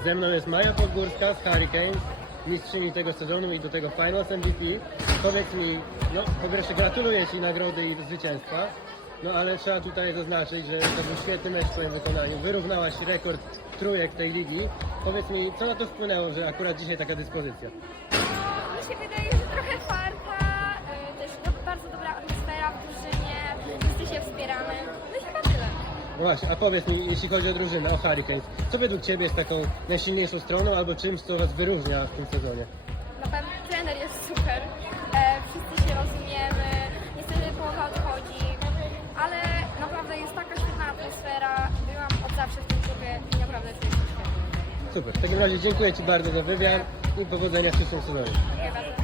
Ze mną jest Maja Podgórska z Hurricanes, mistrzyni tego sezonu i do tego Finals MVP. Powiedz mi, no po pierwsze gratuluję Ci nagrody i zwycięstwa, no ale trzeba tutaj zaznaczyć, że to był świetny mecz w Twoim wykonaniu. Wyrównałaś rekord trójek tej ligi. Powiedz mi, co na to wpłynęło, że akurat dzisiaj taka dyspozycja? Mi się wydaje, że trochę No właśnie, a powiedz mi, jeśli chodzi o drużynę, o Hurricanes, co według Ciebie jest taką najsilniejszą stroną albo czymś, co Was wyróżnia w tym sezonie? Na pewno trener jest super, e, wszyscy się rozumiemy, niestety połowa odchodzi, ale naprawdę jest taka świetna atmosfera. Byłam od zawsze w tym klubie i naprawdę czuję się świetnie. Super, w takim razie dziękuję Ci bardzo za wywiad i powodzenia w przyszłym sezonie. Dziękuję bardzo.